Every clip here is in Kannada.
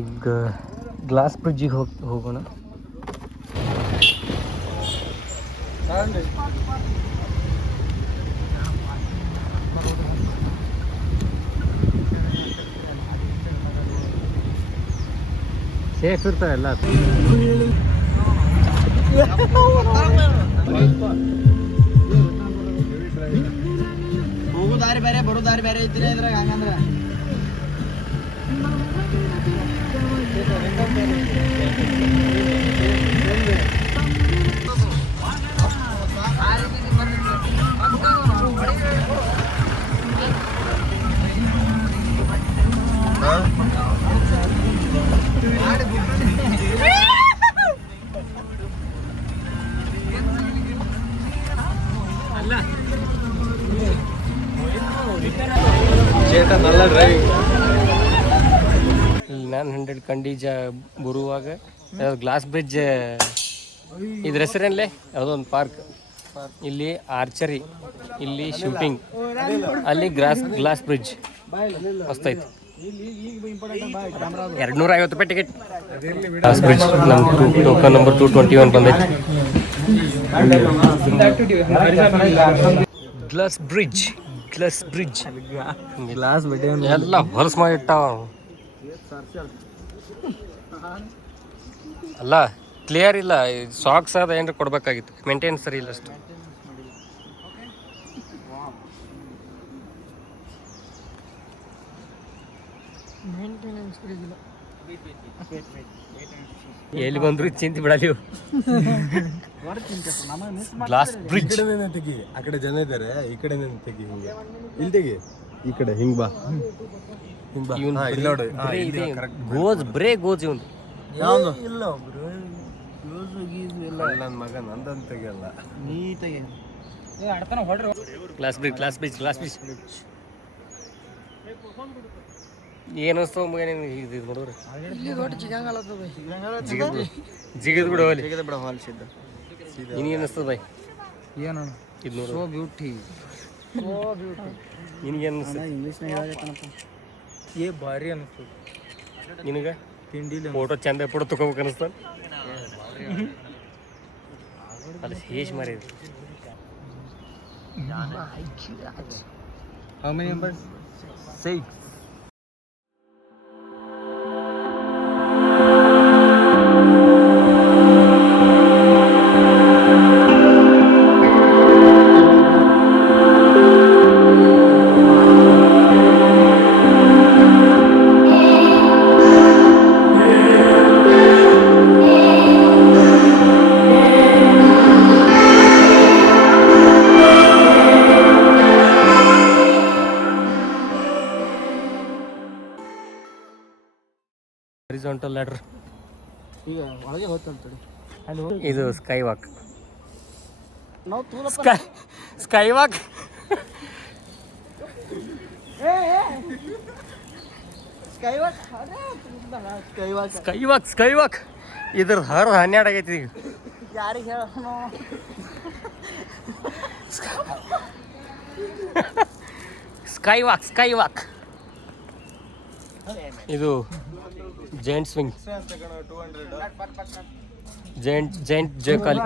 ಈಗ ಗ್ಲಾಸ್ ಬ್ರಿಡ್ಜಿಗೆ ಹೋಗೋಣ. ಸೇಫ್ ಇರ್ತಾರೆ ಎಲ್ಲ. ಹೋಗೋ ದಾರಿ ಬೇರೆ ಬರೋ ದಾರಿ ಬೇರೆ ಐತಿರ ಇದ್ರಾಗ. ಹಂಗಂದ್ರ ಚೇತನ್ ಡ್ರೈವಿಂಗ್. 900 ಖಂಡೀಜ ಬರುವಾಗ ಗ್ಲಾಸ್ ಬ್ರಿಡ್ಜ್ ಇದ್ರ ಹೆಸರಲ್ಲೇ ಯಾವುದೋ ಒಂದು ಪಾರ್ಕ್. ಇಲ್ಲಿ ಆರ್ಚರಿ, ಇಲ್ಲಿ ಶೂಟಿಂಗ್, ಅಲ್ಲಿ ಗ್ಲಾಸ್ ಬ್ರಿಡ್ಜ್ ಮಸ್ತೈತಿ. 250 ರೂಪಾಯಿ ಟಿಕೆಟ್. ಗ್ಲಾಸ್ ಬ್ರಿಡ್ಜ್ ನಮ್ಮ ಟೋಕನ್ ನಂಬರ್ 221 ಬಂದೈತಿ. ಗ್ಲಾಸ್ ಬ್ರಿಡ್ಜ್ ಎಲ್ಲ ಹೊಲಸು ಮಾಡಿಟ್ಟಾವ. ಅಲ್ಲ ಕ್ಲಿಯರ್ ಇಲ್ಲ. ಸಾಕ್ಸ್ ಅದ ಏನಾರ ಕೊಡ್ಬೇಕಾಗಿತ್ತು. ಮೇಂಟೆನೆನ್ಸ್ ಸರಿ ಇಲ್ಲ ಅಷ್ಟು. ಎಲ್ಲಿ ಬಂದ್ರು ಚಿಂತೆ ಬಿಡಲಿ. ಗ್ಲಾಸ್ ಬ್ರಿಡ್ಜ್ ತೆಗಿ. ಆ ಕಡೆ ಜನ ಇದ್ದಾರೆ, ಈ ಕಡೆ ತೆಗಿ. ಹಿಂಗೆ ಇಲ್ಲಿ ತೆಗಿ, ಈ ಕಡೆ ಹಿಂಗ್ ಬಾ. ಗೋಜ್ ಇವನು ಇಲ್ಲ ನನ್ನ ಮಗ ನಂದಂತ ತೆಗಿಯಲ್ಲ. ನೀಟಾಗಿ ಗ್ಲಾಸ್ ಬ್ರಿಡ್ಜ್ ಏನು ಅನಿಸ್ತವ ಮಗ ನಿನ್ಗೆ ಇದು ನೋಡಿದ್ರೆ? ಜಿಗಿದ್ ಬಿಡು ಅಲ್ಲಿ. ನಿನಗೆ ಅನಿಸ್ತದ ಬೈ? ಏನಣ್ಣ ಇದು ನೋಡು. So beauty. ನಿನಗೆ ಅನಿಸ್ತದೆ? ಇಂಗ್ಲೀಷ್ನಾಗ ಏ ಭಾರಿ ಅನಿಸ್ತು ನಿನಗೆ? ತಿಂಡಿಲಿ ಫೋಟೋ ಚಂದ ಫೋಟೋ ತಗೋಬೇಕು ಅನಿಸ್ತ? ಅಲ್ಲಿ ಹೇಶ್ ಮಾರಿ. How many numbers? 6. Horizontal ladder. ಈಗ ಒಳಗೆ ಹೋಗ್ತಂತಡಿ. ಇದು ಸ್ಕೈ ವಾಕ್. ನಾವು ಸ್ಕೈ ವಾಕ್ ಸ್ಕೈ ವಾಕ್ ಇದ್ರದ್ದು 12 ಆಗೈತಿ ಈಗ. ಯಾರಿಗೆ ಹೇಳ ಸ್ಕೈ ವಾಕ್ ಇದು ಜೈಂಟ್ ಸ್ವಿಂಗ್. ಜೈಂಟ್ ಜೋಕಾಲಿ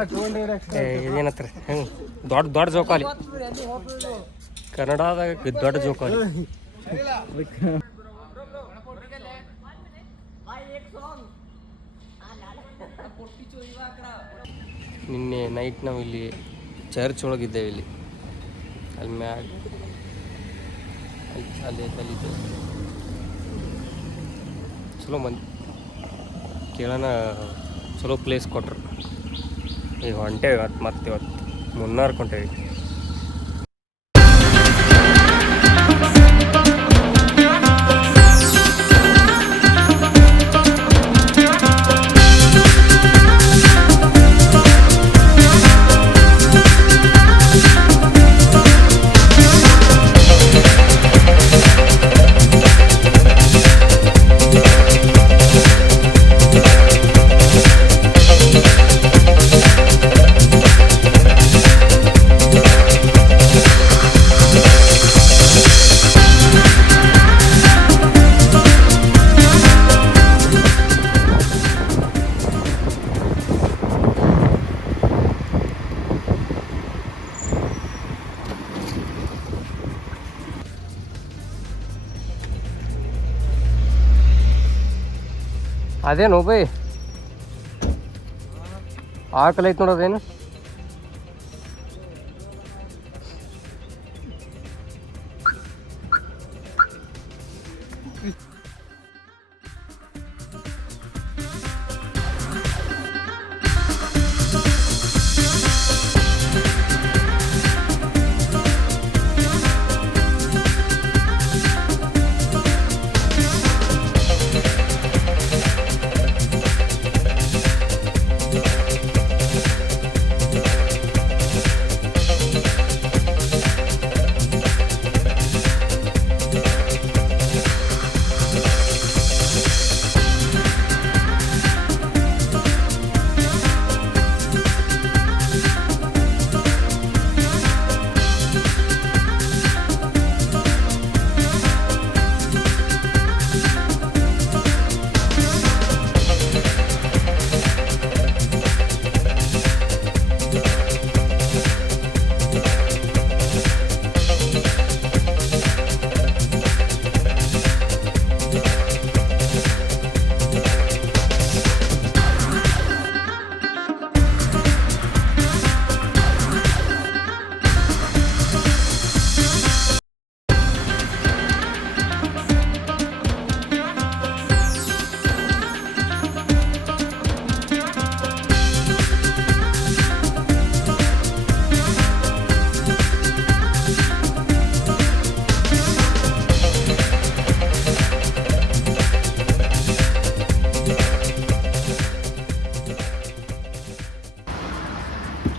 ಏನತ್ರ? ದೊಡ್ಡ ಜೋಕಾಲಿ. ಕನ್ನಡದಾಗ ದೊಡ್ಡ ಜೋಕಾಲಿ. ನಿನ್ನೆ ನೈಟ್ ನಾವು ಇಲ್ಲಿ ಚರ್ಚ್ ಒಳಗಿದ್ದೇವೆ. ಇಲ್ಲಿ ಅಲ್ಲಿ ಮ್ಯಾಗ ಅಲ್ಲೇ ಕಲಿತು ಚಲೋ ಮಂದಿ ಕೇಳೋಣ. ಚಲೋ ಪ್ಲೇಸ್ ಕೊಟ್ರು. ಈಗ ಹೊಂಟೇವಿ ಇವತ್ತು ಮುನ್ನಾರ್ ಹೊಂಟೇವಿ. ಅದೇನು ಬೈ ಆಕಲೈತೆ ನೋಡೋದೇನು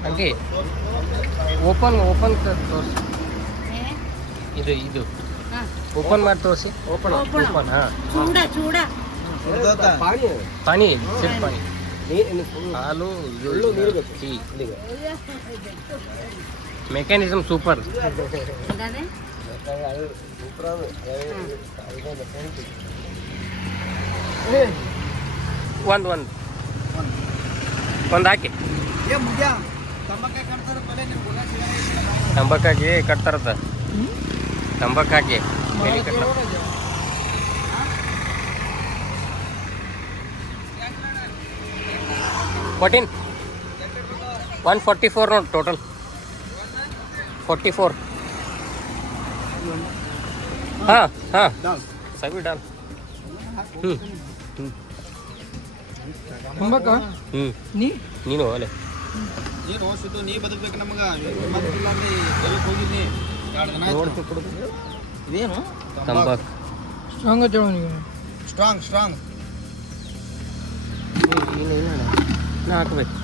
ಅಂಟಿ ಓಪನ್ ತೋರಿಸಿ ಇದು ಓಪನ್ ಮಾಡಿ ತೋರಿಸಿ ಓಪನ್ ಹಾಂ ಪಾನಿ ಸಿಟ್ ಪಾನಿ ಹಾಲು ಟೀ ಮೆಕ್ಯಾನಿಸಮ್ ಸೂಪರ್ ಒಂದು ಹಾಕಿ ತಂಬಾಕಾಗಿ ಕಟ್ತಾರತ್ತ ತಂಬಾಕಾಗಿ ಎಲ್ಲಿ ಕಟ್ತಾರ 144 ನೋಡಿ ಟೋಟಲ್ 44 ಹಾಂ ಸವಿ ಡಾಲ್ ನೀನು ಅಲ್ಲೇ ನೀ ಬದುಕ್ಬೇಕು ನಮ್ಗೆ ಇದೇನು ತಂಬಾಕು ಸ್ಟ್ರಾಂಗ್ ನಾ ಹಾಕ್ಬೇಕು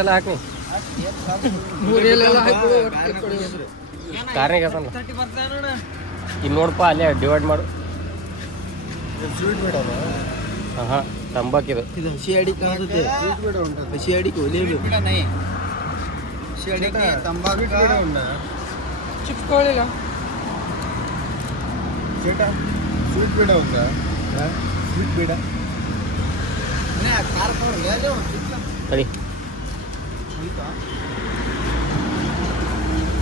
ಎಲ್ಲ ಹಾಕಿ ಕಾರ್ನಾಗ ಇಲ್ಲಿ ನೋಡಪ್ಪ ಅಲ್ಲೇ ಡಿವೈಡ್ ಮಾಡು ಹಾಂ ತಂಬಾಕಿದು ಇದು ಹಸಿ ಅಡಿಕೆ ಆಗುತ್ತೆ ಹಸಿ ಅಡಿಕೆ ಒಲಿಯಬೇಕು ಹಸಿ ಅಡಿಕೆ ತಂಬಾಕು ಚಿಪ್ಕೊಳ್ಳಿಲ್ಲ ಸ್ವೀಟ್ ಬೇಡ ఉందా ಸ್ವೀಟ್ ಬೇಡ ಸರಿ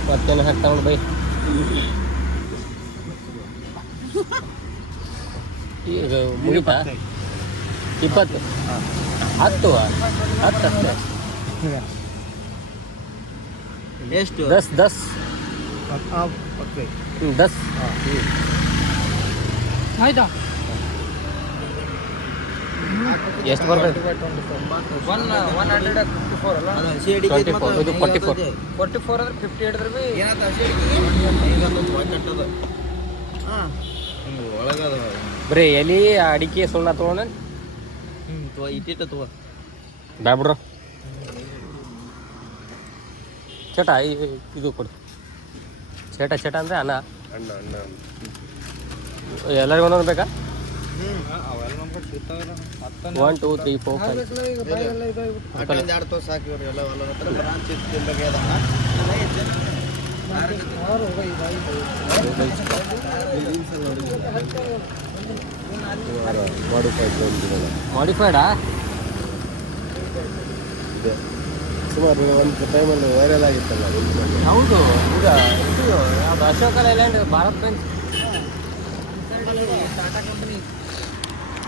ಮತ್ತೇನು ಹಾಕ್ತಾ ಉಂಟು ಬೈ ಈಗ ಮುಗಿತಾ 20 10 ಅಷ್ಟೇ ಎಷ್ಟು 10 ಆಯ್ತಾ ಎಷ್ಟು ಬರ್ತೈತೆ 154 ಅಲ್ಲ ಹಸಿ ಅಡಿಕೆ 44 ಇದು 44 ಅಂದ್ರೆ 50 ಹಿಡಿದ್ರೆ ಬಿ ಒಳಗದ ಬರೀ ಎಲಿ ಅಡಿಕೆ ಸುಣ್ಣ ತೊಗೊಂಡ ಇಟ್ಟಿಟ್ಟ ತಗೋ ಬ್ಯಾಬಿಡ್ರ ಚಟ ಇದು ಕೊಡು ಚಟ ಅಂದರೆ ಅನ್ನ ಎಲ್ಲರಿಗೂ ಒಂದೊಂದು ಬೇಕಾ 1 2 3 4 5 ಸಾಕು ಎಲ್ಲ ಮಾಡಿಫೈಡಾ ಸುಮಾರು ಒಂದು ಟೈಮಲ್ಲಿ ವೈರಲ್ ಆಗಿತ್ತಲ್ಲ ಹೌದು ಈಗ ಇದು ಯಾವುದು Ashoka Leyland Bharat bench Tata company